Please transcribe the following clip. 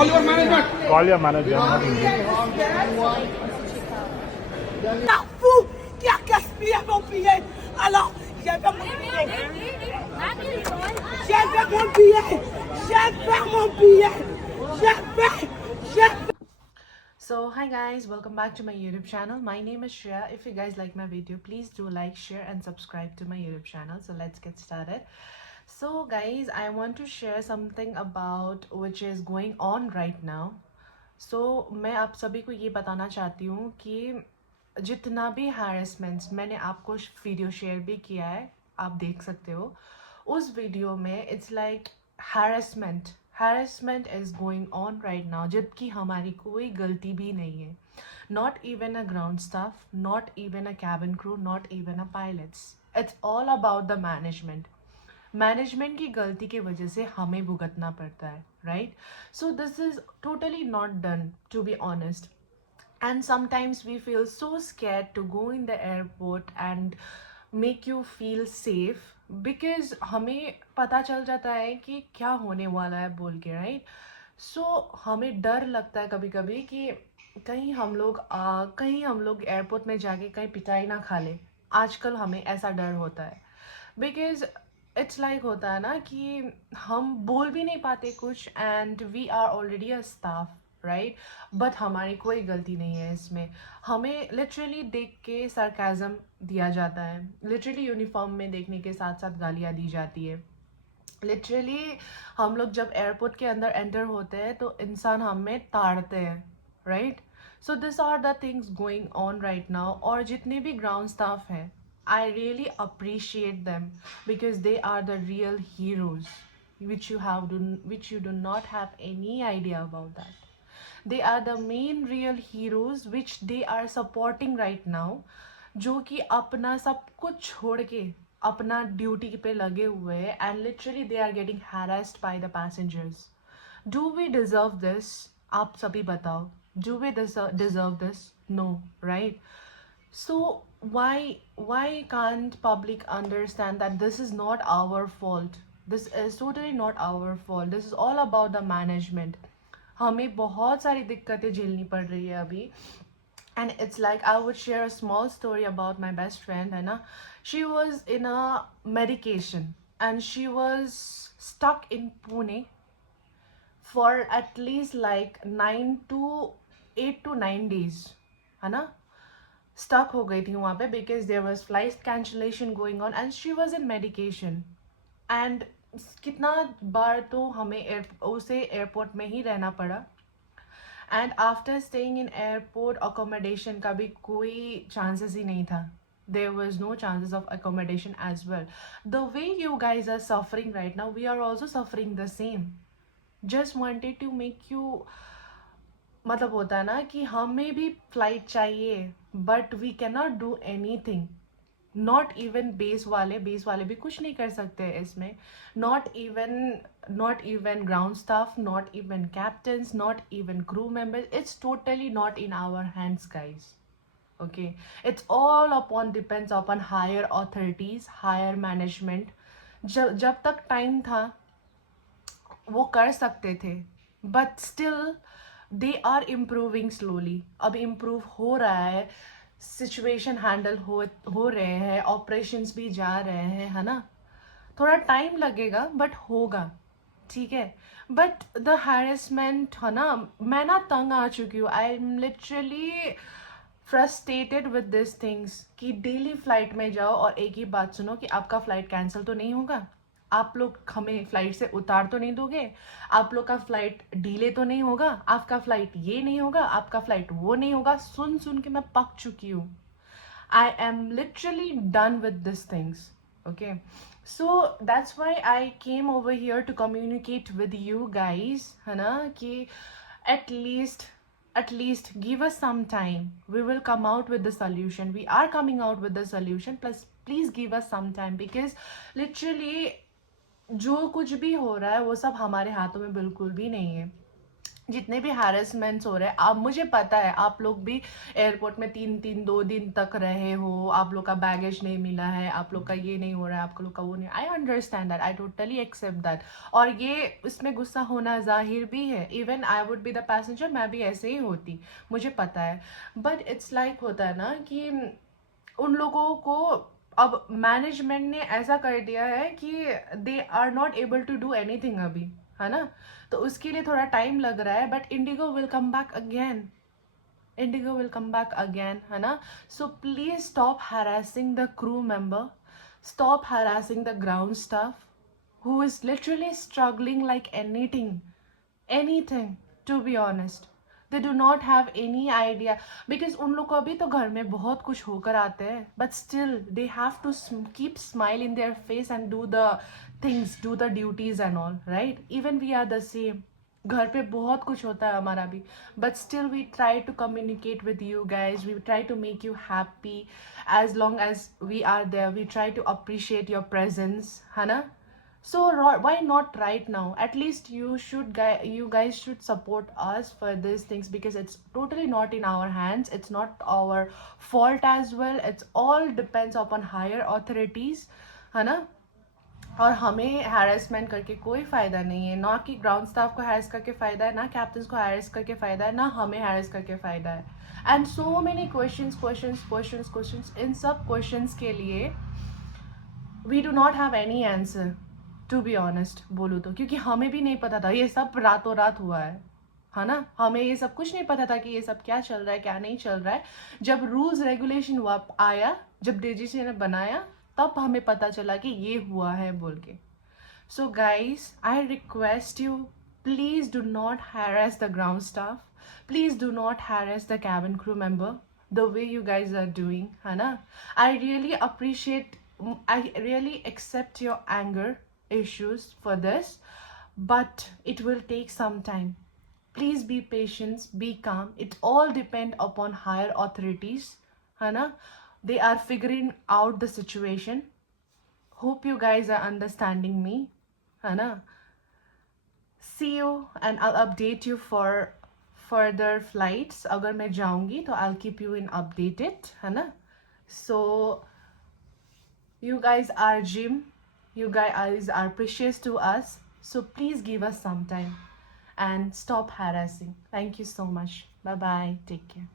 Call your manager. T'as fou qui a gaspillé mon billet. Alors, je veux mon billet. Je veux mon billet. Je veux mon billet. Je veux. So hi guys, welcome back to my YouTube channel. My name is Shreya. If you guys like my video, please do like, share and subscribe to my YouTube channel. So let's get started. So guys, I want to share something about which is going on right now. So मैं आप सभी को ये बताना चाहती हूँ कि जितना भी हैरेसमेंट्स मैंने आपको वीडियो शेयर भी किया है, आप देख सकते हो उस वीडियो में it's like harassment is going on right now, जबकि हमारी कोई गलती भी नहीं है. Not even a ground staff, not even a cabin crew, not even a pilots. It's all about the management की गलती की वजह से हमें भुगतना पड़ता है, right? So this is totally not done, to be honest. And sometimes we feel so scared to go in the airport and make you feel safe because हमें पता चल जाता है कि क्या होने वाला है बोल के, राइट? सो हमें डर लगता है कभी कभी कि कहीं हम लोग एयरपोर्ट में जाके कहीं पिटाई ना खा ले. आजकल हमें ऐसा डर होता है बिकॉज इट्स लाइक होता है ना कि हम बोल भी नहीं पाते कुछ and we are already a staff, right? But हमारी कोई गलती नहीं है इसमें. हमें लिटरली देख के सरकाज़म दिया जाता है, लिटरली यूनिफॉर्म में देखने के साथ साथ गालियाँ दी जाती है. लिटरली हम लोग जब एयरपोर्ट के अंदर एंटर होते हैं तो इंसान हमें ताड़ते हैं, right? So this are the things going on right now. और जितने भी ग्राउंड स्टाफ हैं, I really appreciate them because they are the real heroes which you do not have any idea about that. They are the main real heroes which they are supporting right now, जो कि अपना सब कुछ छोड़ के अपना duty पे लगे हुए हैं and literally they are getting harassed by the passengers. Do we deserve this? आप सभी बताओ. Do we deserve this? No, right? So why can't public understand that this is not our fault? This is totally not our fault. This is all about the management. हमें बहुत सारी दिक्कतें झेलनी पड़ रही है अभी. And it's like I would share a small story about my best friend, है ना. She was in a medication and she was stuck in Pune for at least like 8 to 9 days, है ना. स्टक हो गई थी वहाँ पे because there was flight cancellation going on and she was in medication. And कितना बार तो हमें उसे एयरपोर्ट में ही रहना पड़ा. And after staying in airport accommodation का भी कोई चांसेस ही नहीं था. there was no chances of accommodation as well. The way you guys are suffering right now, we are also suffering the same. Just wanted to make you, मतलब होता है ना कि हमें भी फ्लाइट चाहिए but we can not do anything. Not even base वाले भी कुछ नहीं कर सकते इसमें. Not even ground staff, not even captains, not even crew members. It's totally not in our hands guys. Okay, it's all upon depends upon higher authorities, higher management. जब तक time था वो कर सकते थे but still they are improving slowly. अब improve हो रहा है, सिचुएशन हैंडल हो रहे हैं, ऑपरेशंस भी जा रहे हैं, है ना. थोड़ा टाइम लगेगा बट होगा, ठीक है. बट द हैरेसमेंट, है ना, मैं ना तंग आ चुकी हूँ. I am literally frustrated with this things कि डेली फ्लाइट में जाओ और एक ही बात सुनो कि आपका फ्लाइट कैंसिल तो नहीं होगा, आप लोग हमें फ्लाइट से उतार तो नहीं दोगे, आप लोग का फ्लाइट डिले तो नहीं होगा, आपका फ्लाइट ये नहीं होगा, आपका फ्लाइट वो नहीं होगा. सुन सुन के मैं पक चुकी हूँ. I am literally done with this things. Okay, so that's why I came over here to communicate with you guys, है ना, कि at least give us some time. We will come out with the solution. We are coming out with the solution. Plus please give us some time because literally जो कुछ भी हो रहा है वो सब हमारे हाथों में बिल्कुल भी नहीं है. जितने भी हैरेसमेंट्स हो रहे हैं, अब मुझे पता है आप लोग भी एयरपोर्ट में 2 दिन तक रहे हो, आप लोग का बैगेज नहीं मिला है, आप लोग का ये नहीं हो रहा है, आप लोग का वो नहीं, I understand that, I totally accept that. और ये इसमें गुस्सा होना जाहिर भी है, even I would be the passenger, मैं भी ऐसे ही होती, मुझे पता है। बट इट्स लाइक होता है ना कि उन लोगों को अब मैनेजमेंट ने ऐसा कर दिया है कि they are not able to do anything अभी, है ना। तो उसके लिए थोड़ा टाइम लग रहा है, but Indigo will come back again, Indigo will come back again, है ना। So please stop harassing the crew member, stop harassing the ground staff who is literally struggling like anything, to be honest. They do not have any idea, because उन लोग को अभी तो घर में बहुत कुछ होकर आते हैं, but still they have to keep smile in their face and do the things, do the duties and all, right? Even we are the same. घर पे बहुत कुछ होता है हमारा भी, but still we try to communicate with you guys, we try to make you happy as long as we are there, we try to appreciate your presence, है ना। So why not right now? At least you guys should support us for these things, because it's totally not in our hands, it's not our fault as well, it's all depends upon higher authorities, है ना। और हमें harassment करके कोई फ़ायदा नहीं है, ना कि ग्राउंड स्टाफ को हैरेस करके फ़ायदा है, ना कैप्टन को हैरेस करके फ़ायदा है, ना हमें हैरेस करके फ़ायदा है। एंड सो मेनी क्वेश्चंस, इन सब क्वेश्चंस के लिए we do not have any answer, to be honest बोलूँ तो, क्योंकि हमें भी नहीं पता था, ये सब रातों रात हुआ है ना। हमें ये सब कुछ नहीं पता था कि ये सब क्या चल रहा है क्या नहीं चल रहा है। जब रूल्स रेगुलेशन आया, जब डीजीसी ने बनाया, तब हमें पता चला कि ये हुआ है बोल के। So guys, I request you, please do not harass the ground staff, please do not harass the cabin crew member the way you guys are doing, है ना। I really appreciate, I really accept your anger issues for this, but it will take some time. Please be patient, be calm, it all depend upon higher authorities, है ना। They are figuring out the situation. Hope you guys are understanding me, है ना। See you and I'll update you for further flights. अगर मैं जाऊंगी तो I'll keep you in updated, है ना। So you guys are gym, you guys are precious to us, so please give us some time and stop harassing. Thank you so much. Bye bye, take care.